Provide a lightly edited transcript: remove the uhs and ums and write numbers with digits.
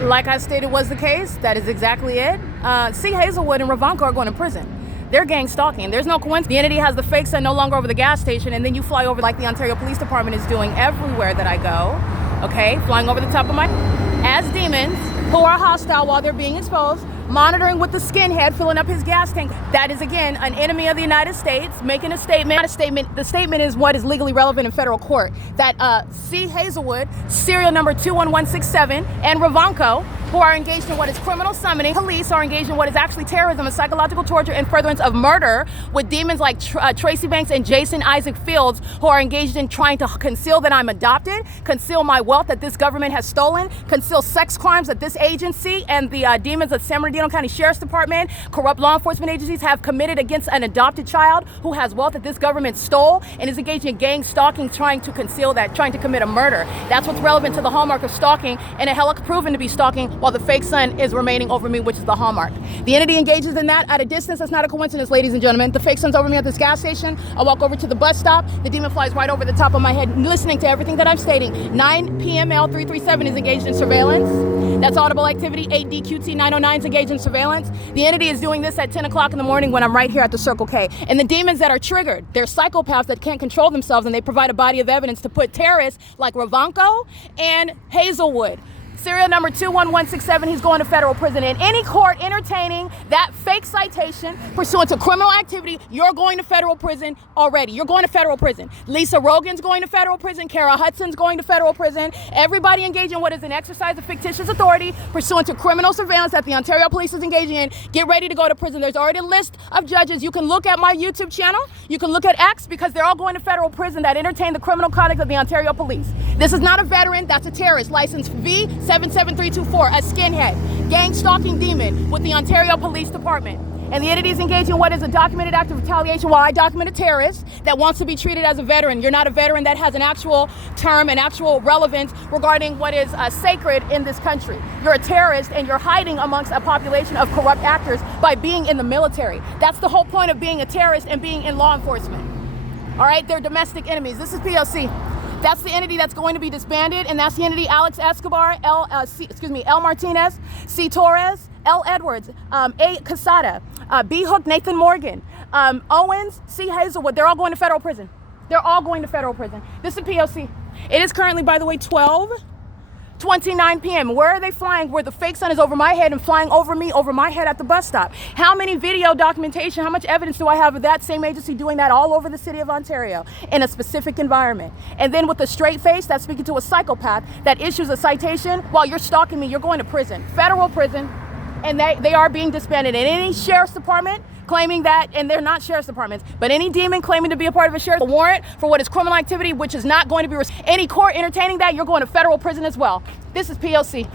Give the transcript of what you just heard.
Like I stated was the case, that is exactly it. C. Hazelwood and Ravanko are going to prison. They're gang stalking. There's no coincidence. The entity has the fake sun no longer over the gas station, and then you fly over like the Ontario Police Department is doing everywhere that I go, okay? Flying over the top of my... as demons who are hostile while they're being exposed, monitoring with the skinhead filling up his gas tank. That is, again, an enemy of the United States making a statement. The statement is what is legally relevant in federal court. That C. Hazelwood, serial number 21167, and Ravanko, who are engaged in what is criminal summoning. Police are engaged in what is actually terrorism and psychological torture and furtherance of murder with demons like Tracy Banks and Jason Isaac Fields, who are engaged in trying to conceal that I'm adopted, conceal my wealth that this government has stolen, conceal sex crimes that this agency and the demons of San Bernardino County Sheriff's Department, corrupt law enforcement agencies have committed against an adopted child who has wealth that this government stole and is engaged in gang stalking, trying to conceal that, trying to commit a murder. That's what's relevant to the hallmark of stalking, and a hell proven to be stalking while the fake sun is remaining over me, which is the hallmark. The entity engages in that at a distance. That's not a coincidence, ladies and gentlemen. The fake sun's over me at this gas station. I walk over to the bus stop. The demon flies right over the top of my head, listening to everything that I'm stating. 9 PML 337 is engaged in surveillance. That's audible activity. 8DQT 909 is engaged in surveillance. The entity is doing this at 10 o'clock in the morning when I'm right here at the Circle K. And the demons that are triggered, they're psychopaths that can't control themselves, and they provide a body of evidence to put terrorists like Ravanko and Hazelwood. Serial number 21167, he's going to federal prison. In any court entertaining that fake citation pursuant to criminal activity, you're going to federal prison already. You're going to federal prison. Lisa Rogan's going to federal prison. Kara Hudson's going to federal prison. Everybody engaged in what is an exercise of fictitious authority pursuant to criminal surveillance that the Ontario Police is engaging in, get ready to go to prison. There's already a list of judges. You can look at my YouTube channel. You can look at X, because they're all going to federal prison that entertain the criminal conduct of the Ontario Police. This is not a veteran. That's a terrorist. License V77324, a skinhead, gang stalking demon with the Ontario Police Department. And the entity is engaged in what is a documented act of retaliation while I document a terrorist that wants to be treated as a veteran. You're not a veteran that has an actual term, an actual relevance regarding what is sacred in this country. You're a terrorist, and you're hiding amongst a population of corrupt actors by being in the military. That's the whole point of being a terrorist and being in law enforcement. All right, they're domestic enemies. This is P.O.C. That's the entity that's going to be disbanded, and that's the entity Alex Escobar, L. Martinez, C. Torres, L. Edwards, A. Casada, B. Hook, Nathan Morgan, Owens, C. Hazelwood. They're all going to federal prison. They're all going to federal prison. This is P.O.C. It is currently, by the way, 12:29 p.m. Where are they flying? Where the fake sun is over my head and flying over me, over my head at the bus stop. How many video documentation, how much evidence do I have of that same agency doing that all over the city of Ontario in a specific environment? And then with a straight face, that's speaking to a psychopath that issues a citation while you're stalking me, you're going to prison, federal prison, and they are being disbanded. In any sheriff's department claiming that, and they're not sheriff's departments, but any demon claiming to be a part of a sheriff's warrant for what is criminal activity, which is not going to be any court entertaining that, you're going to federal prison as well. This is P.O.C.